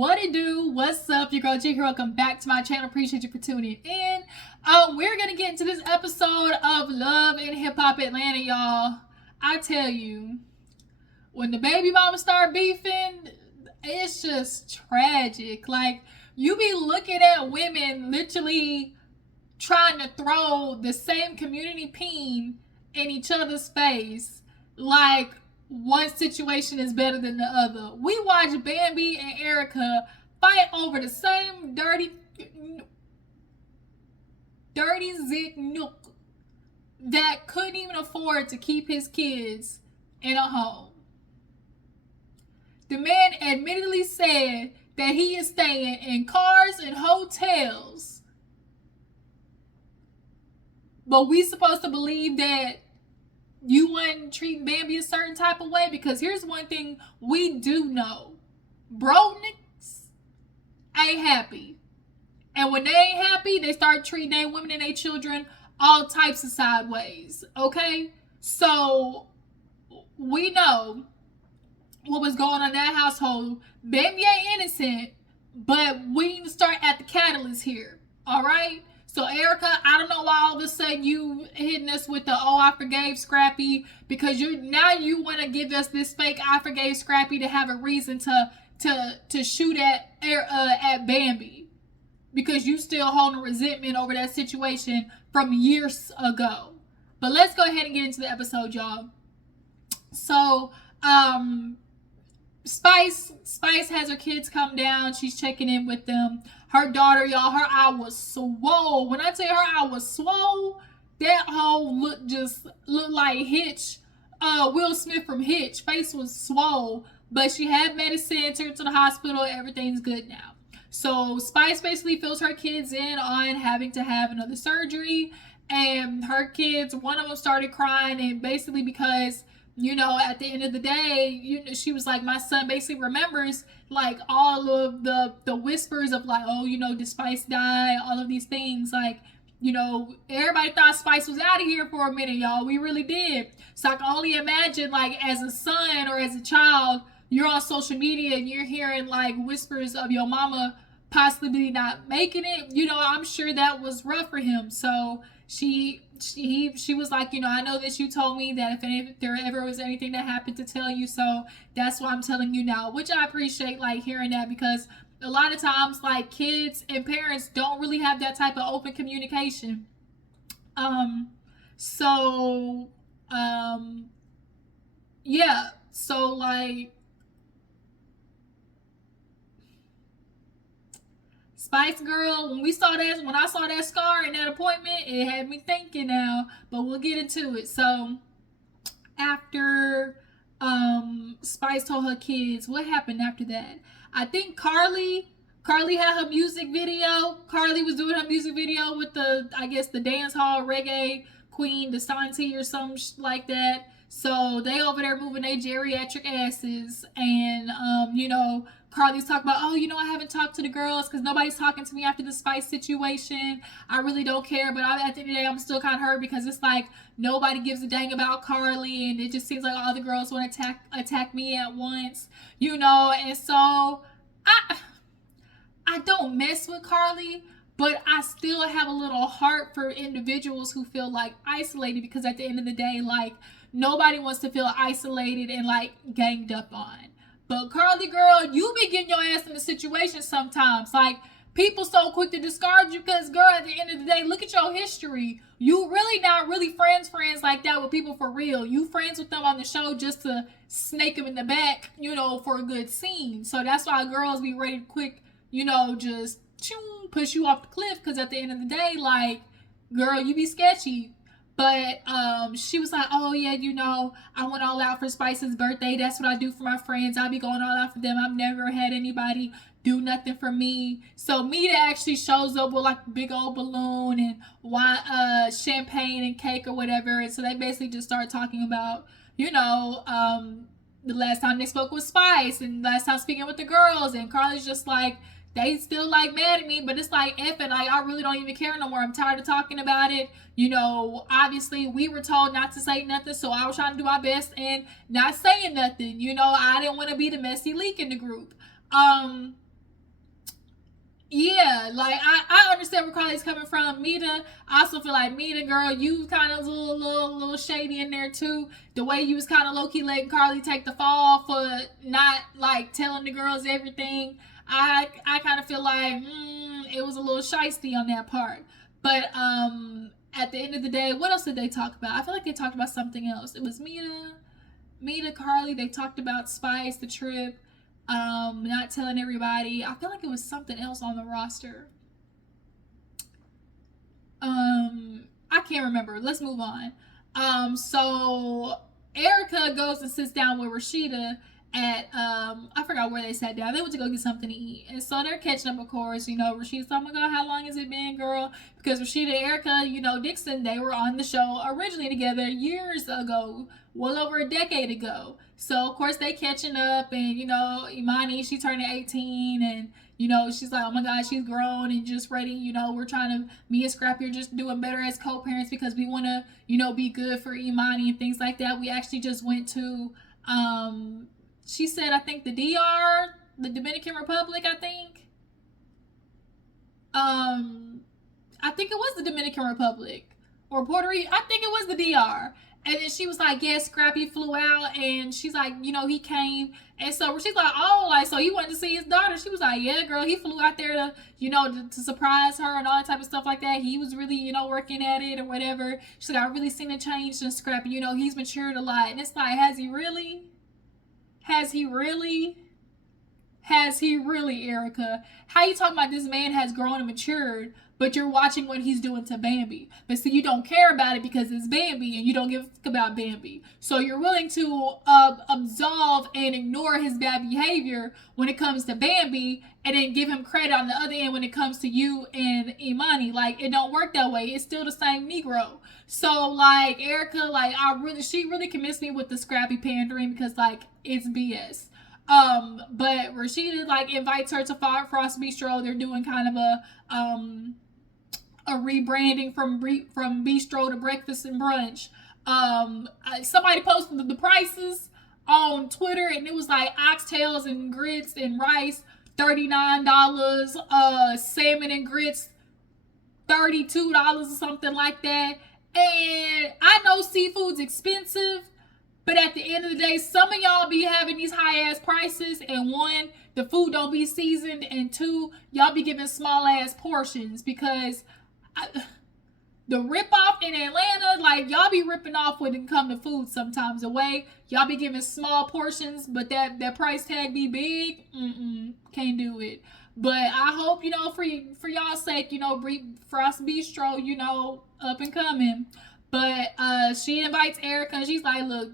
What it do? What's up? Your girl J here. Welcome back to my channel. Appreciate you for tuning in. We're gonna get into this episode of Love and Hip Hop Atlanta, y'all. I tell you, when the baby mama start beefing, it's just tragic. Like, you be looking at women literally trying to throw the same community peen in each other's face, like one situation is better than the other. We watched Bambi and Erica fight over the same dirty zick nook that couldn't even afford to keep his kids in a home. The man admittedly said that he is staying in cars and hotels, but we supposed to believe that you wasn't treating Bambi a certain type of way? Because here's one thing we do know. Bro niggas ain't happy. And when they ain't happy, they start treating their women and their children all types of sideways. Okay? So, we know what was going on in that household. Bambi ain't innocent, but we need to start at the catalyst here. Alright? So, Erica, I don't know why all of a sudden you hitting us with the, oh, I forgave Scrappy, because you want to give us this fake I forgave Scrappy to have a reason to shoot at Bambi, because you still holding resentment over that situation from years ago. But let's go ahead and get into the episode, y'all. So, Spice has her kids come down. She's checking in with them. Her daughter, y'all, her eye was swole. When I tell you her eye was swole, that whole looked like Hitch, Will Smith from Hitch. Face was swole, but she had medicine, took her to the hospital. Everything's good now. So Spice basically fills her kids in on having to have another surgery, and her kids, one of them started crying, and basically because, you know, at the end of the day, she was like, my son basically remembers like all of the whispers of like, oh, you know, did Spice die? All of these things. Like, you know, everybody thought Spice was out of here for a minute, y'all. We really did. So I can only imagine, like, as a son or as a child, you're on social media and you're hearing like whispers of your mama possibly not making it. You know, I'm sure that was rough for him. So she was like, you know, I know that you told me that if there ever was anything that happened to tell you, so that's why I'm telling you now, which I appreciate, like, hearing that, because a lot of times, like, kids and parents don't really have that type of open communication. Yeah, so, like, Spice Girl, when I saw that scar in that appointment, it had me thinking now, but we'll get into it. So, after Spice told her kids, what happened after that? I think Karlie had her music video. Karlie was doing her music video with the dance hall reggae queen, the Santi or something like that. So they over there moving their geriatric asses, and you know, Karlie's talking about, oh, you know, I haven't talked to the girls because nobody's talking to me after the Spice situation. I really don't care, but at the end of the day, I'm still kind of hurt because it's like nobody gives a dang about Karlie, and it just seems like all the girls want to attack me at once, you know. And so I don't mess with Karlie, but I still have a little heart for individuals who feel like isolated, because at the end of the day, like, nobody wants to feel isolated and like ganged up on. But Karlie, girl, you be getting your ass in the situation sometimes. Like, people so quick to discard you because, girl, at the end of the day, look at your history. You really not really friends like that with people for real. You friends with them on the show just to snake them in the back, you know, for a good scene. So that's why girls be ready to quick, you know, just push you off the cliff, because at the end of the day, like, girl, you be sketchy. But she was like, oh, yeah, you know, I went all out for Spice's birthday. That's what I do for my friends. I'll be going all out for them. I've never had anybody do nothing for me. So Mita actually shows up with, like, a big old balloon and wine, champagne and cake or whatever. And so they basically just start talking about, you know, the last time they spoke with Spice and last time speaking with the girls. And Karlie's just like, they still like mad at me, but it's like, effing, like, I really don't even care no more. I'm tired of talking about it. You know, obviously we were told not to say nothing, so I was trying to do my best and not saying nothing. You know, I didn't want to be the messy leak in the group. like I understand where Karlie's coming from. Mita, I also feel like Mita, girl, you kind of a little shady in there too. The way you was kind of low key letting Karlie take the fall for not like telling the girls everything. I kind of feel like it was a little shysty on that part. But at the end of the day, what else did they talk about? I feel like they talked about something else. It was Mita, Karlie. They talked about Spice, the trip. Not telling everybody. I feel like it was something else on the roster. I can't remember. Let's move on. So Erica goes and sits down with Rasheeda at I forgot where they sat down. They went to go get something to eat, and so they're catching up. Of course, Rasheeda's, oh my god, how long has it been, girl? Because Rasheeda and Erica, Dixon, they were on the show originally together years ago, well over a decade ago. So of course they catching up, and Imani, she turning 18, and she's like, oh my god, she's grown and just ready. We're trying to, me and Scrappy are just doing better as co-parents because we want to be good for Imani and things like that. We actually just went to she said, I think the DR, the Dominican Republic, I think it was the Dominican Republic or Puerto Rico. I think it was the DR. And then she was like, yeah, Scrappy flew out, and she's like, he came. And so she's like, oh, like, so he wanted to see his daughter. She was like, yeah, girl, he flew out there to, to surprise her and all that type of stuff like that. He was really, working at it or whatever. She's like, I really seen a change in Scrappy. He's matured a lot. And it's like, has he really? Has he really? Has he really, Erica? How you talking about this man has grown and matured, but you're watching what he's doing to Bambi? But see, you don't care about it because it's Bambi and you don't give a fuck about Bambi. So you're willing to absolve and ignore his bad behavior when it comes to Bambi, and then give him credit on the other end when it comes to you and Imani. Like, it don't work that way. It's still the same Negro. So, like, Erica, like, she really convinced me with the Scrappy pandering because, like, it's BS. But Rasheeda, like, invites her to Frost Bistro. They're doing kind of a rebranding from bistro to breakfast and brunch. Somebody posted the prices on Twitter, and it was like oxtails and grits and rice, $39, salmon and grits, $32 or something like that. And I know seafood's expensive, but at the end of the day, some of y'all be having these high ass prices, and one, the food don't be seasoned, and two, y'all be giving small ass portions because the rip off in Atlanta, like, y'all be ripping off when it come to food sometimes. The way y'all be giving small portions, but that price tag be big, can't do it. But I hope, for y'all's sake, Frost Bistro, up and coming. But she invites Erica, and she's like, look,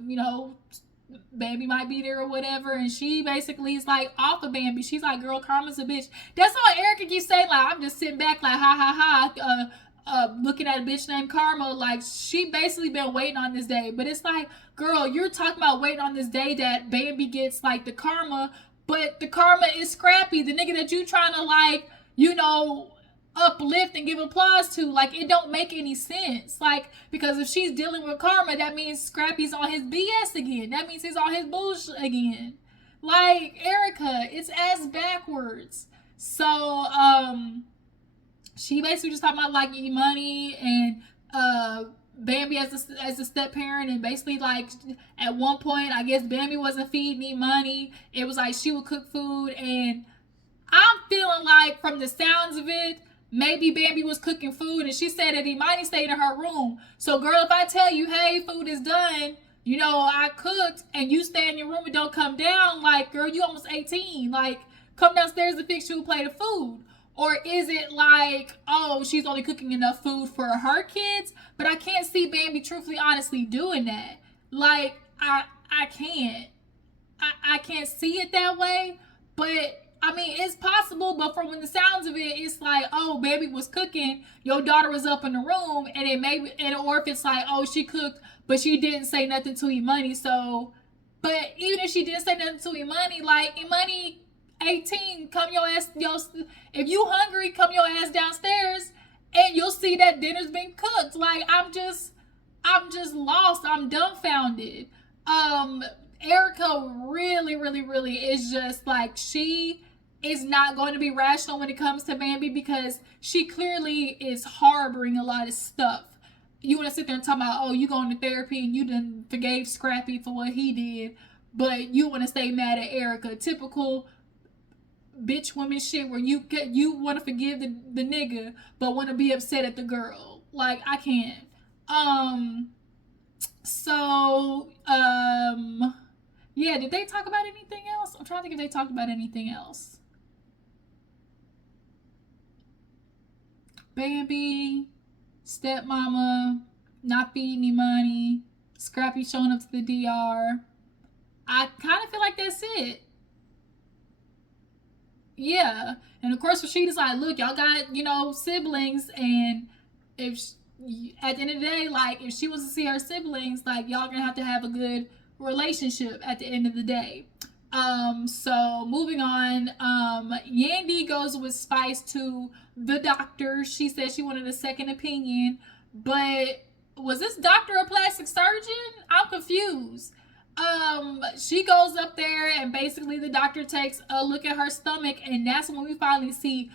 Bambi might be there or whatever, and she basically is like off of Bambi. She's like, girl, Karma's a bitch. That's all Erica keeps saying. Like, I'm just sitting back like, ha ha ha, looking at a bitch named Karma. Like, she basically been waiting on this day. But it's like, girl, you're talking about waiting on this day that Bambi gets like the karma, but the karma is Scrappy, the nigga that you trying to, like, uplift and give applause to. Like, it don't make any sense. Like, because if she's dealing with karma, that means Scrappy's on his BS again. That means he's on his bullshit again. Like, Erica, it's ass backwards. So she basically just talking about, like, Imani and Bambi as a step parent, and basically, like, at one point, I guess Bambi wasn't feeding Imani. It was like she would cook food, and I'm feeling like, from the sounds of it, maybe Bambi was cooking food, and she said that Imani stayed in her room. So, girl, if I tell you, hey, food is done, I cooked, and you stay in your room and don't come down, like, girl, you almost 18. Like, come downstairs and fix you a plate of food. Or is it like, oh, she's only cooking enough food for her kids? But I can't see Bambi truthfully, honestly doing that. Like, I can't. I can't see it that way. But, I mean, it's possible. But from the sounds of it, it's like, oh, Bambi was cooking. Your daughter was up in the room. And it maybe, or if it's like, oh, she cooked, but she didn't say nothing to Imani. So, but even if she didn't say nothing to Imani, like, Imani 18, come your ass, if you hungry, come your ass downstairs and you'll see that dinner's been cooked. Like, I'm just lost. I'm dumbfounded. Erica really is just like, she is not going to be rational when it comes to Bambi, because she clearly is harboring a lot of stuff. You want to sit there and talk about, oh, you going to therapy and you done forgave Scrappy for what he did, but you want to stay mad at Erica. Typical bitch woman shit where you want to forgive the nigga but want to be upset at the girl. Like, I can't. Yeah, did they talk about anything else? I'm trying to think if they talked about anything else. Bambi, stepmama, not feeding any money, Scrappy showing up to the DR. I kind of feel like that's it. Yeah. And of course, Rasheeda's like, look, y'all got, siblings, and if at the end of the day, like, if she wants to see her siblings, like, y'all gonna have to have a good relationship at the end of the day. So moving on, Yandy goes with Spice to the doctor. She said she wanted a second opinion, but was this doctor a plastic surgeon? I'm confused. She goes up there, and basically the doctor takes a look at her stomach, and that's when we finally see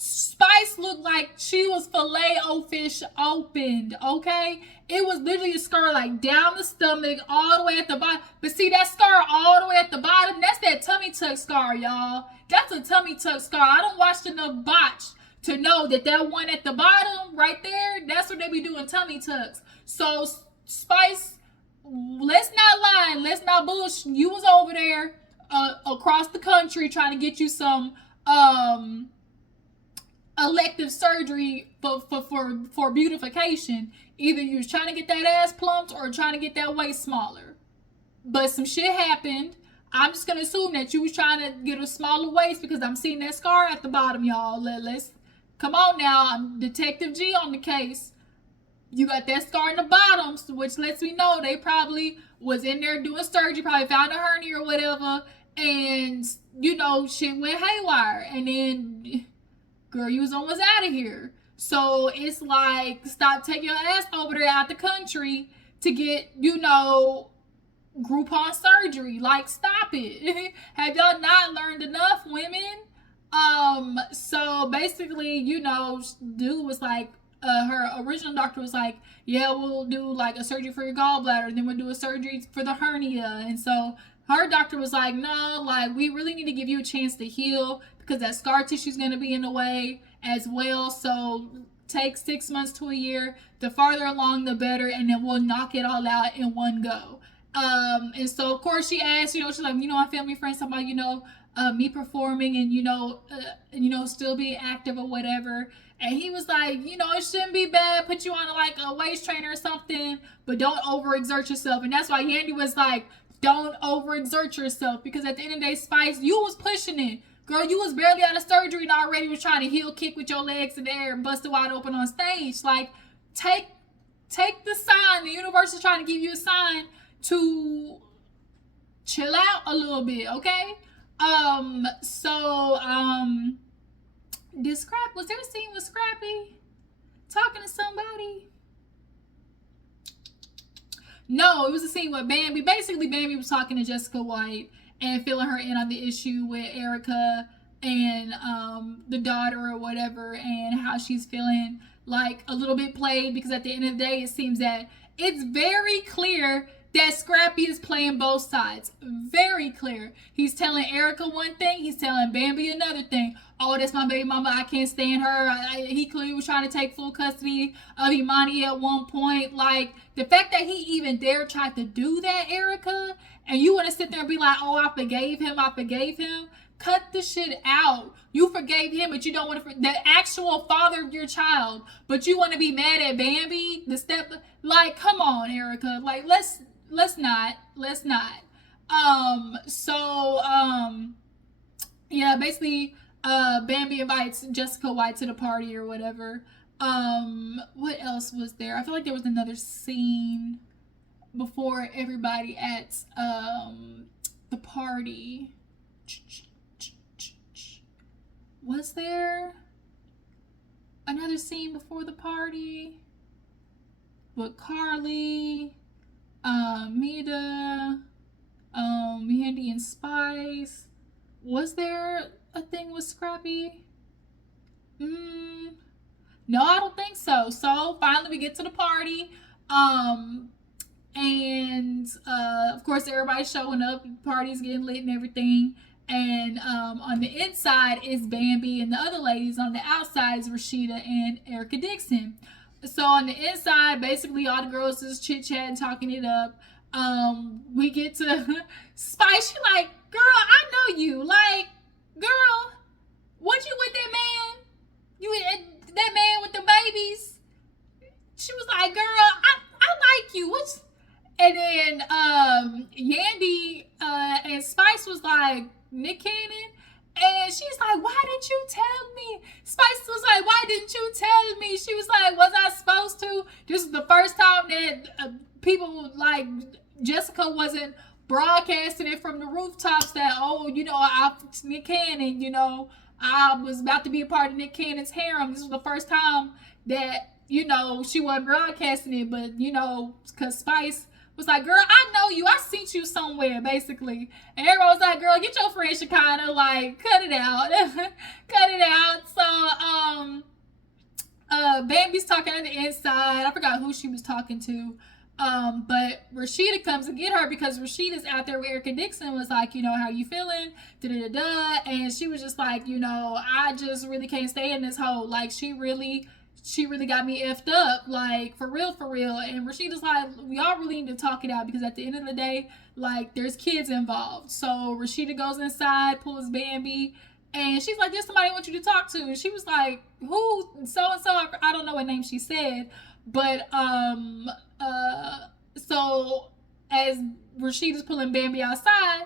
Spice looked like she was filet-o-fish opened, okay? It was literally a scar like down the stomach, all the way at the bottom. But see, that scar all the way at the bottom, that's that tummy tuck scar, y'all. That's a tummy tuck scar. I don't watch enough botch to know that one at the bottom right there, that's where they be doing tummy tucks. So, Spice, let's not lie, let's not bullshit. You was over there across the country trying to get you some elective surgery for beautification. Either you was trying to get that ass plumped or trying to get that waist smaller. But some shit happened. I'm just gonna assume that you was trying to get a smaller waist, because I'm seeing that scar at the bottom, y'all. Let's come on now. I'm Detective G on the case. You got that scar in the bottom, which lets me know they probably was in there doing surgery, probably found a hernia or whatever, and shit went haywire, and then, girl, you was almost out of here. So it's like, stop taking your ass over there out the country to get, Groupon surgery. Like, stop it. Have y'all not learned enough, women? So basically, dude was like, her original doctor was like, yeah, we'll do like a surgery for your gallbladder, then we'll do a surgery for the hernia. And so her doctor was like, no, like, we really need to give you a chance to heal, because that scar tissue is going to be in the way as well. So take 6 months to a year. The farther along, the better, and then we'll knock it all out in one go. And so of course she asked, she's like, my family friends talking about, me performing and still being active or whatever. And he was like, it shouldn't be bad. Put you on like a waist trainer or something, but don't overexert yourself. And that's why Yandy was like, don't overexert yourself, because at the end of the day, Spice, you was pushing it. Girl, you was barely out of surgery and already was trying to heel kick with your legs in the air and bust it wide open on stage. Like, take the sign. The universe is trying to give you a sign to chill out a little bit, okay? Was there a scene with Scrappy talking to somebody? No, it was a scene with Bambi. Basically, Bambi was talking to Jessica White and filling her in on the issue with Erica and the daughter or whatever, and how she's feeling like a little bit played, because at the end of the day, it seems that it's very clear that Scrappy is playing both sides. Very clear. He's telling Erica one thing, he's telling Bambi another thing. Oh, that's my baby mama, I can't stand her. He clearly was trying to take full custody of Imani at one point. Like, the fact that he even dared try to do that, Erica, and you want to sit there and be like, oh, I forgave him. Cut the shit out. You forgave him, but you don't want to, the actual father of your child, but you want to be mad at Bambi, like, come on, Erica. Like, let's not. Yeah, basically, Bambi invites Jessica White to the party or whatever. What else was there? I feel like there was another scene before everybody at the party. Was there another scene before the party with Karlie, Mida, Yandy and Spice? Was there a thing with Scrappy? No, I don't think so. So finally we get to the party. And of course everybody's showing up, the party's getting lit and everything. And on the inside is Bambi, and the other ladies on the outside is Rasheeda and Erica Dixon. So on the inside, basically all the girls is chit chatting, talking it up. We get to Spice. She like, girl, I know you. Like, girl, what you with that man? You that man with the babies? She was like, girl, I like you. What's and then Yandy and Spice was like, Nick Cannon. And she's like, why didn't you tell me? Spice was like, why didn't you tell me? She was like, was I supposed to? This is the first time that people like Jessica wasn't broadcasting it from the rooftops that, oh, you know, Nick Cannon, you know, I was about to be a part of Nick Cannon's harem. This was the first time that, you know, she wasn't broadcasting it, but, you know, because Spice was like, girl, I know you. I seen you somewhere, basically. And everyone was like, girl, get your friend Shekinah, like, cut it out. Cut it out. So, Bambi's talking on the inside. I forgot who she was talking to. But Rasheeda comes to get her because Rasheeda's out there with Erica Dixon, was like, you know, how you feeling? Da-da-da-da. And she was just like, you know, I just really can't stay in this hole. Like, she really got me effed up, like, for real. And Rasheeda's like, we all really need to talk it out because at the end of the day, like, there's kids involved. So Rasheeda goes inside, pulls Bambi, and she's like, there's somebody I want you to talk to. And she was like, who? So-and-so, I don't know what name she said. But, so as Rasheeda's pulling Bambi outside,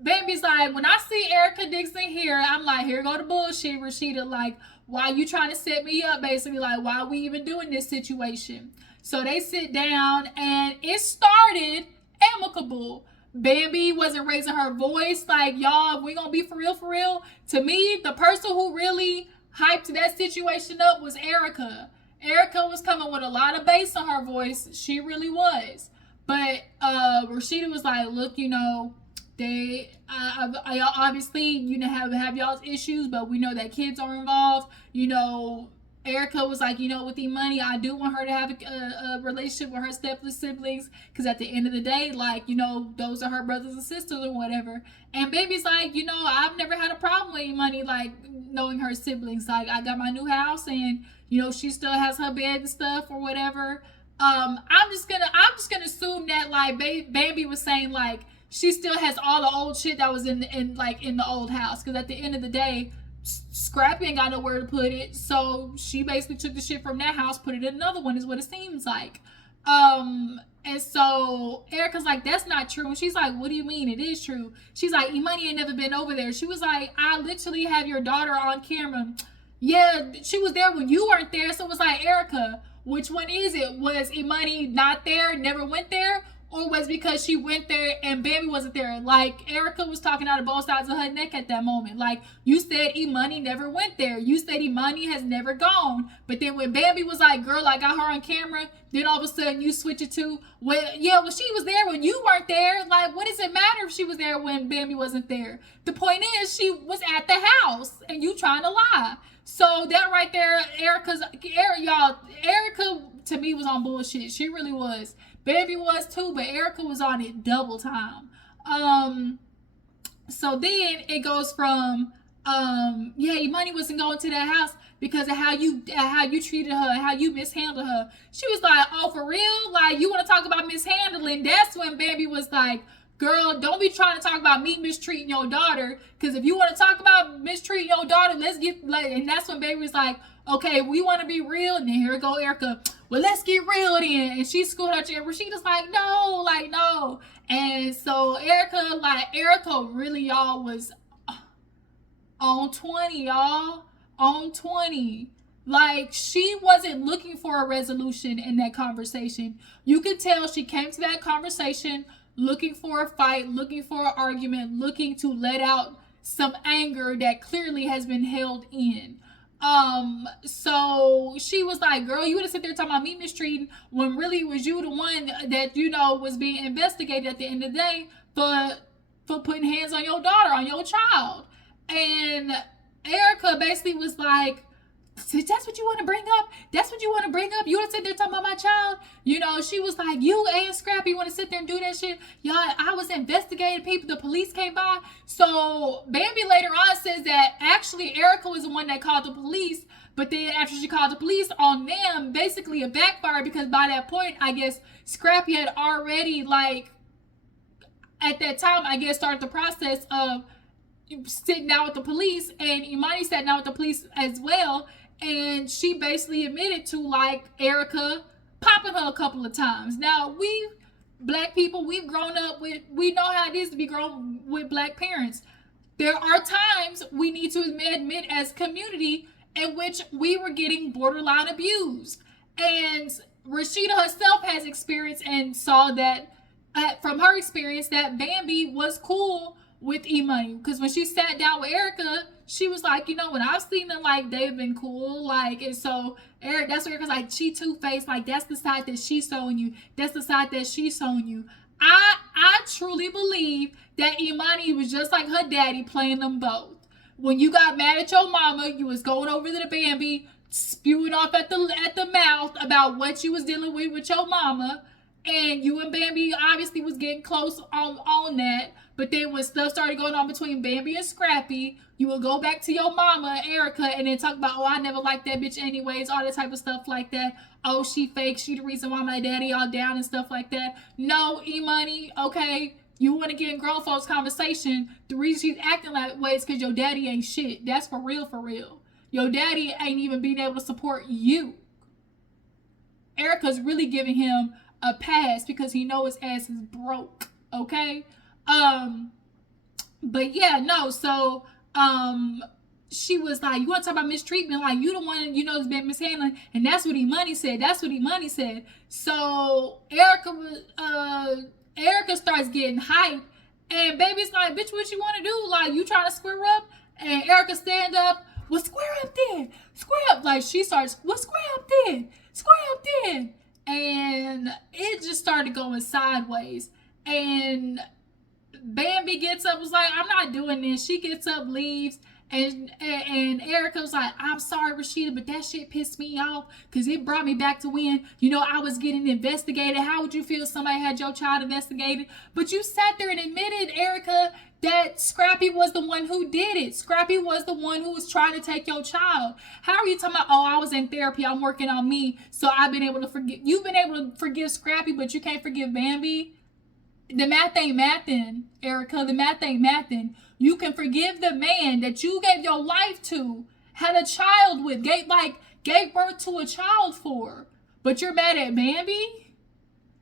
Bambi's like, when I see Erica Dixon here, I'm like, here go the bullshit, Rasheeda. Like, why you trying to set me up, basically? Like, why are we even doing this situation? So they sit down, and it started amicable. Bambi wasn't raising her voice. Like, y'all, if we gonna be for real, to me, the person who really hyped that situation up was Erica. Erica was coming with a lot of bass on her voice. She really was. But Rasheeda was like, look, you know, I obviously, you know, have y'all's issues, but we know that kids are involved. You know, Erica was like, you know, with Imani, I do want her to have a relationship with her siblings, because at the end of the day, like, you know, those are her brothers and sisters or whatever. And Baby's like, you know, I've never had a problem with Imani, like, knowing her siblings. Like, I got my new house, and, you know, she still has her bed and stuff or whatever. I'm just gonna assume that, like, Bambi was saying, like, she still has all the old shit that was in the old house, because at the end of the day, Scrappy ain't got nowhere to put it, so she basically took the shit from that house, put it in another one, is what it seems like. And so Erica's like, that's not true. And she's like, what do you mean? It is true. She's like, Imani ain't never been over there. She was like, I literally have your daughter on camera. Yeah, she was there when you weren't there. So it was like, Erica, which one is it? Was Imani not there, never went there? Or was because she went there and Bambi wasn't there? Like, Erica was talking out of both sides of her neck at that moment. Like, you said Imani never went there. You said Imani has never gone. But then when Bambi was like, girl, I got her on camera, then all of a sudden you switch it to, well, yeah, well, she was there when you weren't there. Like, what does it matter if she was there when Bambi wasn't there? The point is, she was at the house and you trying to lie. So that right there, Erica to me was on bullshit. She really was. Bambi was too, but Erica was on it double time. So then it goes from, Imani wasn't going to that house because of how you treated her, how you mishandled her. She was like, oh, for real? Like, you want to talk about mishandling? That's when Bambi was like, girl, don't be trying to talk about me mistreating your daughter, because if you want to talk about mistreating your daughter, let's get, like, and that's when Baby was like, okay, we want to be real. And then here go Erica, well, let's get real then. And she schooled her to Rasheeda's like, no. And so Erica really, y'all, was on 20, y'all. On 20. Like, she wasn't looking for a resolution in that conversation. You could tell she came to that conversation looking for a fight, looking for an argument, looking to let out some anger that clearly has been held in. So she was like, girl, you would have sit there talking about me mistreating when really it was you the one that, you know, was being investigated at the end of the day for putting hands on your daughter, on your child. And Erica basically was like, that's what you want to bring up? That's what you want to bring up? You want to sit there talking about my child? You know, she was like, you and Scrappy want to sit there and do that shit? Y'all, I was investigating people. The police came by. So Bambi later on says that actually Erica was the one that called the police. But then after she called the police on them, basically it backfired because by that point, I guess Scrappy had already, like, at that time, I guess, started the process of sitting down with the police, and Imani sat down with the police as well, and she basically admitted to, like, Erica popping her a couple of times. Now, we black people, we've grown up with, we know how it is to be grown with black parents. There are times we need to admit as community in which we were getting borderline abused, and Rasheeda herself has experienced and saw that from her experience that Bambi was cool with E-Money, because when she sat down with Erica, she was like, you know, when I've seen them, like, they've been cool, like, and so Eric, that's what Erica's like, she two-faced, like, that's the side that she's showing you, that's the side that she's showing you. I truly believe that Imani was just like her daddy, playing them both. When you got mad at your mama, you was going over to the Bambi, spewing off at the mouth about what you was dealing with your mama, and you and Bambi obviously was getting close on that. But then when stuff started going on between Bambi and Scrappy, you would go back to your mama, Erica, and then talk about, oh, I never liked that bitch anyways, all that type of stuff like that. Oh, she fake, she the reason why my daddy all down and stuff like that. No, E-Money, okay, you want to get in grown folks' conversation, the reason she's acting that way is because your daddy ain't shit. That's for real, for real. Your daddy ain't even being able to support you. Erica's really giving him a pass because he knows his ass is broke, okay? But yeah, no, so, she was like, you want to talk about mistreatment? Like, you the one, you know, has been mishandling. And that's what E-Money said. That's what E-Money said. So, Erica starts getting hyped. And Baby's like, bitch, what you want to do? Like, you trying to square up? And Erica stand up. Well, square up then. Square up. Like, she starts, well, square up then. Square up then. And it just started going sideways. And Bambi gets up, was like, I'm not doing this. She gets up, leaves, and Erica was like, I'm sorry, Rasheeda, but that shit pissed me off because it brought me back to when, you know, I was getting investigated. How would you feel if somebody had your child investigated? But you sat there and admitted, Erica, that Scrappy was the one who did it. Scrappy was the one who was trying to take your child. How are you talking about, oh, I was in therapy, I'm working on me, so I've been able to forgive. You've been able to forgive Scrappy, but you can't forgive Bambi? The math ain't mathin', Erica. The math ain't mathin'. You can forgive the man that you gave your life to, had a child with, gave birth to a child for, but you're mad at Bambi?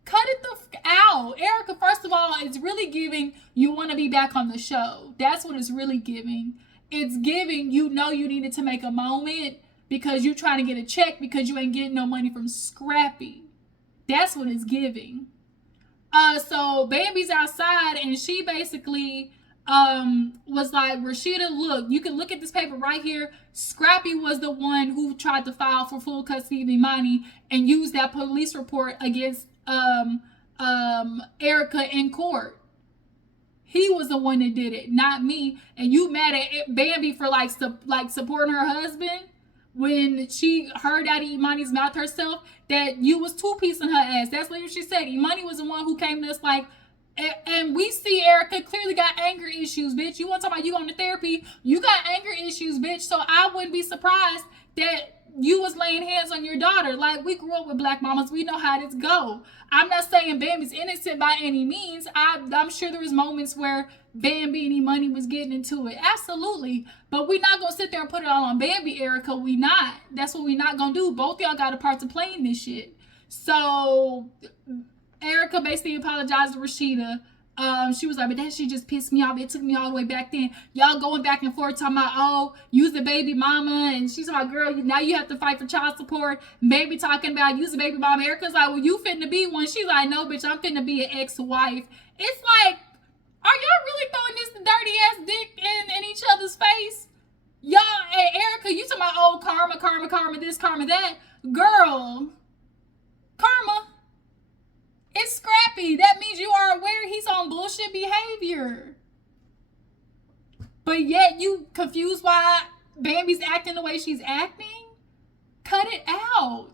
Cut it the out. Erica, first of all, it's really giving you want to be back on the show. That's what it's really giving. It's giving, you know, you needed to make a moment because you're trying to get a check because you ain't getting no money from Scrappy. That's what it's giving. So Bambi's outside and she basically was like, Rasheeda, look, you can look at this paper right here. Scrappy was the one who tried to file for full custody of Imani and used that police report against Erica in court. He was the one that did it, not me. And you mad at Bambi for like supporting her husband when she heard out of Imani's mouth herself that you was two-piecing her ass. That's what she said. Imani was the one who came to us like, and we see Erica clearly got anger issues, bitch. You want to talk about you going to therapy? You got anger issues, bitch. So I wouldn't be surprised that you was laying hands on your daughter. Like, we grew up with black mamas. We know how this go. I'm not saying Bambi's innocent by any means. I'm sure there was moments where Bambi and Imani was getting into it. Absolutely. But we not going to sit there and put it all on Bambi, Erica. We not. That's what we not going to do. Both y'all got a part to play in this shit. So Erica basically apologized to Rasheeda. She was like, but that shit just pissed me off. It took me all the way back then. Y'all going back and forth talking about, oh, use the baby mama. And she's like, girl, now you have to fight for child support. Baby talking about use the baby mama. Erica's like, well, you finna be one. She's like, no, bitch, I'm finna be an ex-wife. It's like, are y'all really throwing this dirty ass dick in each other's face? Y'all, hey, Erica, you talking about, oh, karma, this, karma, that. Girl, karma. It's Scrappy. That means you are aware he's on bullshit behavior. but yet you confused why Bambi's acting the way she's acting? Cut it out.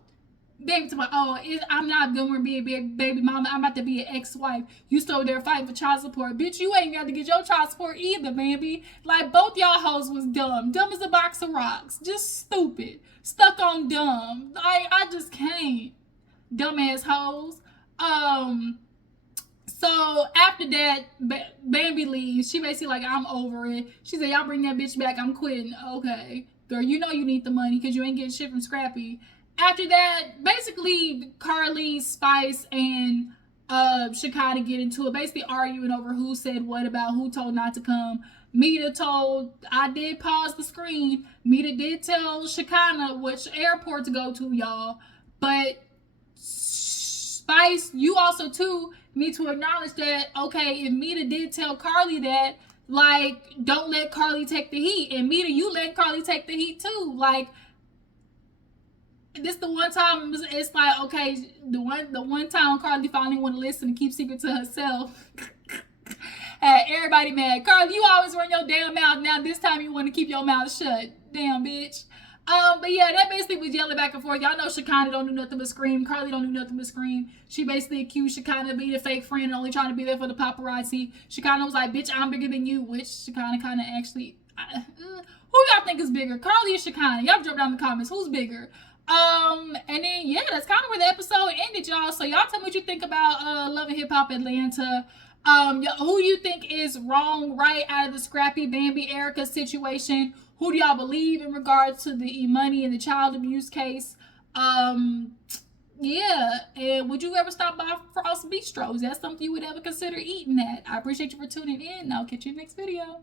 Baby to my, oh, I'm not gonna be a baby mama. I'm about to be an ex-wife. You still there fighting for child support. Bitch, you ain't got to get your child support either, baby. Like, both y'all hoes was dumb. Dumb as a box of rocks. Just stupid. Stuck on dumb. I just can't. Dumbass hoes. So after that, Bambi leaves. She basically like, I'm over it. She said, y'all bring that bitch back. I'm quitting. Okay. Girl, you know you need the money because you ain't getting shit from Scrappy. After that, basically, Karlie, Spice, and Shekinah get into it, basically arguing over who said what about who told not to come. Mita told, I did pause the screen. Mita did tell Shekinah which airport to go to, y'all. But Spice, you also, too, need to acknowledge that, okay, if Mita did tell Karlie that, like, don't let Karlie take the heat. And Mita, you let Karlie take the heat, too. Like, this the one time it's like, okay, the one time Karlie finally want to listen and keep secret to herself. Had everybody mad. Karlie, you always run your damn mouth. Now this time you want to keep your mouth shut. Damn, bitch. But yeah, that basically was yelling back and forth. Y'all know Shekinah don't do nothing but scream. Karlie don't do nothing but scream. She basically accused Shekinah of being a fake friend and only trying to be there for the paparazzi. Shekinah was like, bitch, I'm bigger than you, which Shekinah kind of actually... who y'all think is bigger? Karlie or Shekinah? Y'all drop down in the comments. Who's bigger? And then yeah, that's kind of where the episode ended, y'all. So y'all tell me what you think about Love and Hip Hop Atlanta. Who you think is wrong, right, out of the Scrappy, Bambi, Erica situation? Who do y'all believe in regards to the E-Money and the child abuse case? Yeah, and would you ever stop by Frost Bistro? Is that something you would ever consider eating at? I appreciate you for tuning in. I'll catch you in the next video.